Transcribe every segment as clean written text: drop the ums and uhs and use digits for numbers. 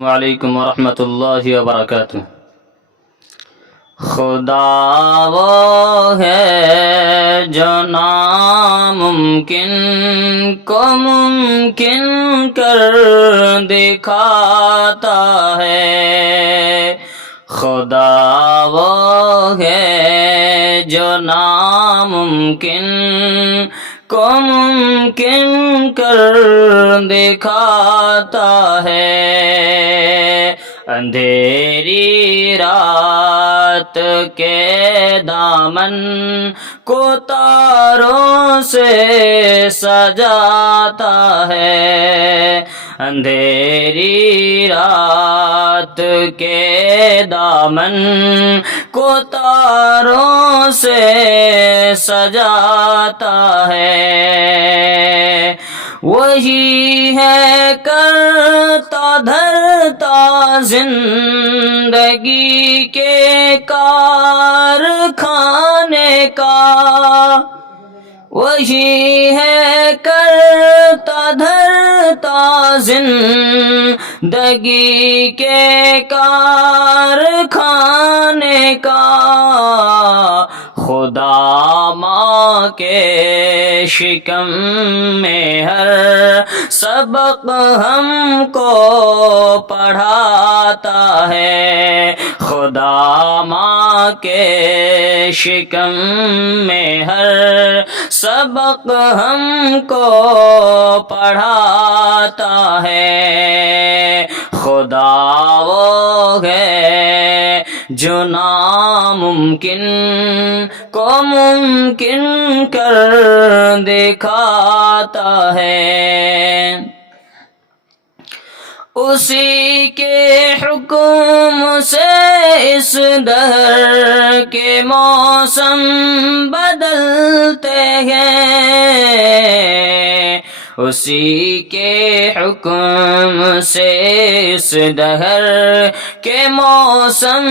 وعلیکم ورحمۃ اللہ وبرکاتہ۔ خدا وہ ہے جو ناممکن کو ممکن کر دکھاتا ہے۔ خدا وہ ہے جو ناممکن کو ممکن کر دکھاتا ہے۔ اندھیری رات کے دامن کو تاروں سے سجاتا ہے۔ اندھیری رات کے دامن کو تاروں سے سجاتا ہے۔ وہی ہے کرتا دھرتا زندگی کے کارخانے کا۔ وہی ہے کرتا دھرتا زندگی کے کارخانے کا۔ خدا ماں کے شکم میں ہر سبق ہم کو پڑھاتا ہے۔ خدا ماں کے شکم میں ہر سبق ہم کو پڑھاتا ہے۔ خدا وہ ہے جو ناممکن کو ممکن کر دکھاتا ہے۔ اسی کے حکم سے اس دہر کے موسم بدلتے ہیں۔ اسی کے حکم سے اس دہر کے موسم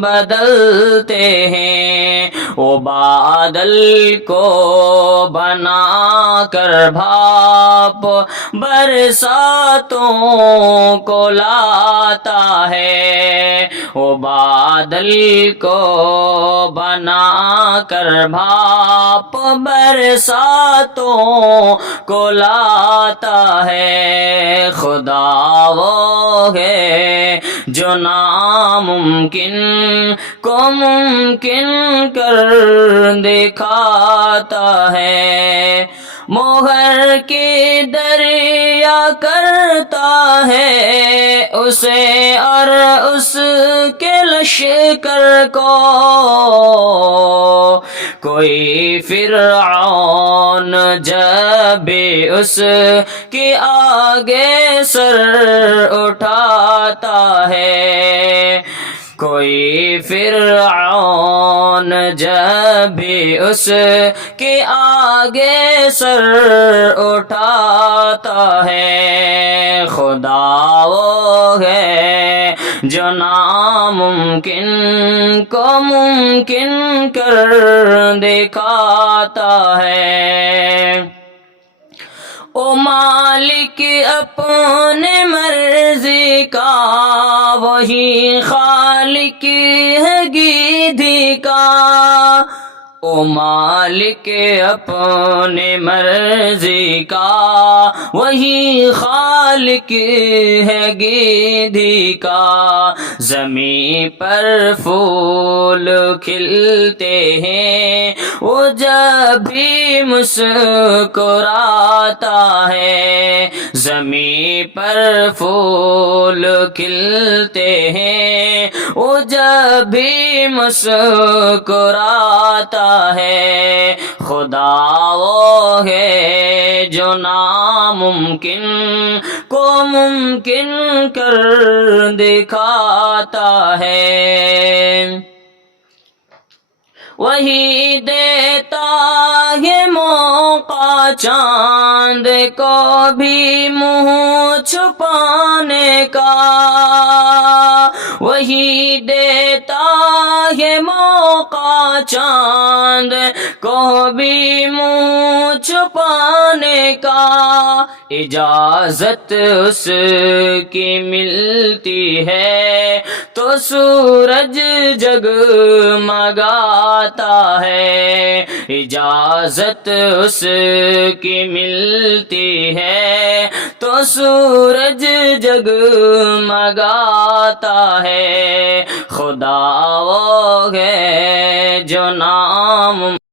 بدلتے ہیں۔ وہ بادل کو بنا کر بھاپ برساتوں کو لاتا ہے۔ وہ بادل کو بنا کر بھاپ برساتوں کو لاتا ہے۔ خدا وہ ہے جو ناممکن کو ممکن کر دکھاتا ہے۔ موہر کی دریا کرتا ہے اسے اور اس کے لشکر کو۔ کوئی فرعون جب بھی اس کے آگے سر اٹھاتا ہے۔ کوئی فرعون جب بھی اس کے آگے سر اٹھاتا ہے۔ خدا وہ ہے جو ناممکن کو ممکن کر دکھاتا ہے۔ او مالک اپنے مرضی کا وہی خالق ہے گیدھی کا۔ او مالک اپنے مرضی کا وہی خالق ہے گیدھی کا۔ زمین پر پھول کھلتے ہیں وہ جب بھی مسکراتا ہے۔ زمین پر پھول کھلتے ہیں وہ جب بھی مسکراتا ہے۔ خدا وہ ہے جو ناممکن کو ممکن کر دکھاتا ہے۔ وہی دیتا ہے موقع چاند کو بھی منہ چھپانے کا۔ وہی دیتا ہے موقع چاند کو بھی منہ چھپانے کا اجازت اس کی ملتی ہے تو سورج جگمگاتا ہے اجازت اس کی ملتی ہے تو سورج جگمگاتا ہے خدا وہ ہے جو نام